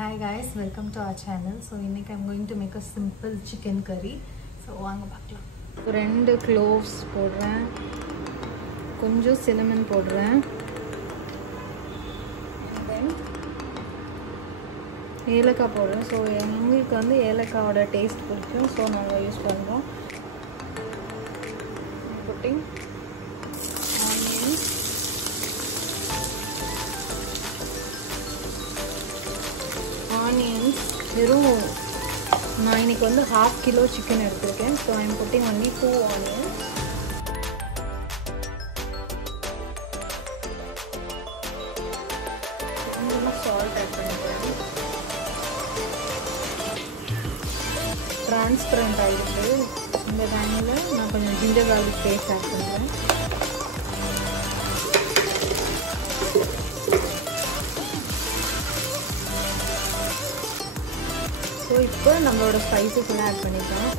Hi guys, welcome to our channel. So இன்னைக்கு I'm going to make a simple chicken curry. So வாங்க பார்க்கலாம். 2 cloves போடுறேன். கொஞ்சம் cinnamon போடுறேன். Then ஏலக்காய் போடுறேன். So எங்களுக்கு வந்து ஏலக்காயோட டேஸ்ட் பிடிக்கும். So நாங்க யூஸ் பண்றோம். Putting onions, வெறும் நான் இன்னைக்கு வந்து 1/2 kilo சிக்கன் எடுத்துருக்கேன். So I am pudding only 2 onions. கொஞ்சமாக சால்ட் ஆட் பண்ணிக்கிறேன். டிரான்ஸ்பரண்ட் ஆகிடுச்சு. இந்த டைமில் நான் கொஞ்சம் ஜிஞ்சர் கார்லிக் பேஸ்ட் ஆட் பண்ணுறேன். ஸோ இப்போ நம்மளோட ஸ்பைசஸ் எல்லாம் ஆட் பண்ணிக்கலாம்.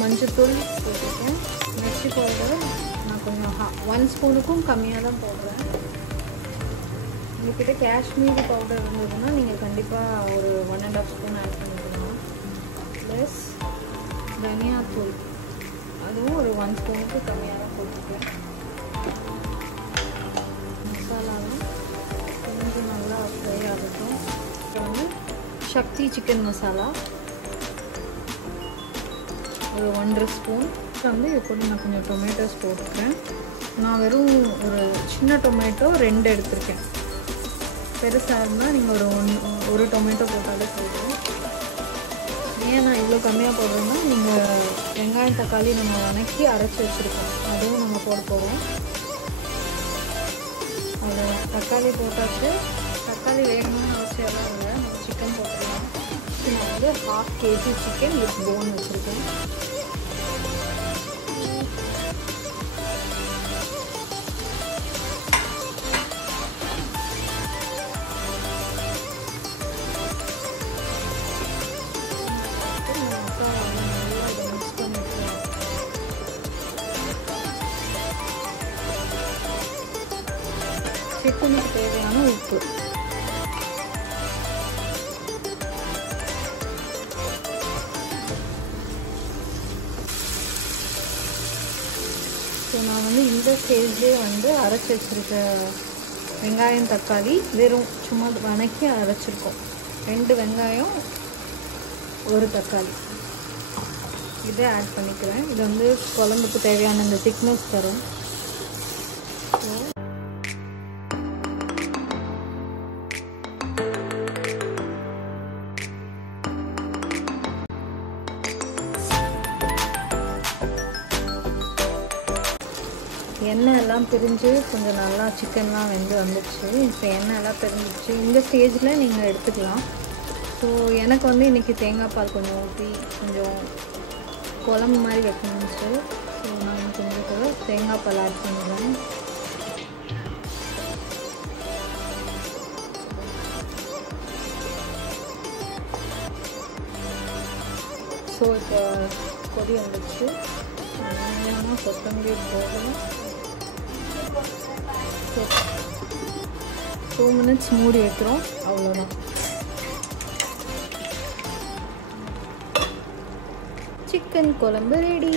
மஞ்சத்தூள் போட்டிருக்கேன். மிர்ச்சி பவுடர் நான் கொஞ்சம் 1 ஸ்பூனுக்கும் கம்மியாக தான் போடுறேன். உங்கள்கிட்ட காஷ்மீரி பவுடர் இருந்ததுன்னா நீங்கள் கண்டிப்பாக ஒரு 1.5 ஸ்பூன் ஆட் பண்ணிக்கலாம். ப்ளஸ் தனியாத்தூள் அதுவும் ஒரு 1 ஸ்பூனுக்கு கம்மியாக தான் போட்டிருக்கேன். மசாலாவும் கொஞ்சம் நல்லா ஃப்ரை ஆகட்டும். வந்து சக்தி சிக்கன் மசாலா ஒரு 1.5 ஸ்பூன். வந்து இப்போ நான் கொஞ்சம் டொமேட்டோஸ் போட்டுருக்கேன். நான் வெறும் ஒரு சின்ன டொமேட்டோ 2 எடுத்திருக்கேன். பெருசாக இருந்தால் நீங்கள் ஒரு டொமேட்டோ போட்டாலே போதும். ஏன் நான் இவ்வளோ கம்மியாக போடுறேன்னா நீங்கள் வெங்காயம் தக்காளி நம்ம வதக்கி அரைச்சி வச்சுருக்கோம், அதுவும் நம்ம போட போகிறோம். அது தக்காளி போட்டாச்சு. தக்காளி வேகணும்னு அவசியம்லாம் இல்லை, நம்ம சிக்கன் போட்டுக்கலாம். நான் வந்து 1/2 kg சிக்கன் வித் போன் வச்சுருக்கேன். சிக்கனுக்கு தேவையான உப்பு, ஸோ நான் வந்து இந்த ஸ்டேஜ்லேயே வந்து அரைச்சி வச்சுருக்க வெங்காயம் தக்காளி வெறும் சும்மா வதக்கி அரைச்சிருக்கோம். 2 வெங்காயம் 1 தக்காளி இதை ஆட் பண்ணிக்கிறேன். இது வந்து குழம்புக்கு தேவையான இந்த திக்னஸ் தரும். எண்ணெய் எல்லாம் பிரிஞ்சு கொஞ்சம் நல்லா சிக்கன்லாம் வெந்து வந்துடுச்சு. இப்போ எண்ணெய் எல்லாம் பிரிஞ்சிடுச்சு. இந்த ஸ்டேஜில் நீங்கள் எடுத்துக்கலாம். ஸோ எனக்கு வந்து இன்றைக்கி தேங்காய் பால் கொஞ்சம் ஊற்றி கொஞ்சம் குழம்பு மாதிரி வைக்கணும். ஸோ நான் கொஞ்சம் கூட தேங்காய் பால் ஆட் பண்ணுறேன். ஸோ இப்போ கொதி வந்துடுச்சு. கொத்தமல்லி போடணும். 2 minutes மூடி வைக்கிறோம். அவ்வளோதான். சிக்கன் குழம்பு ரெடி.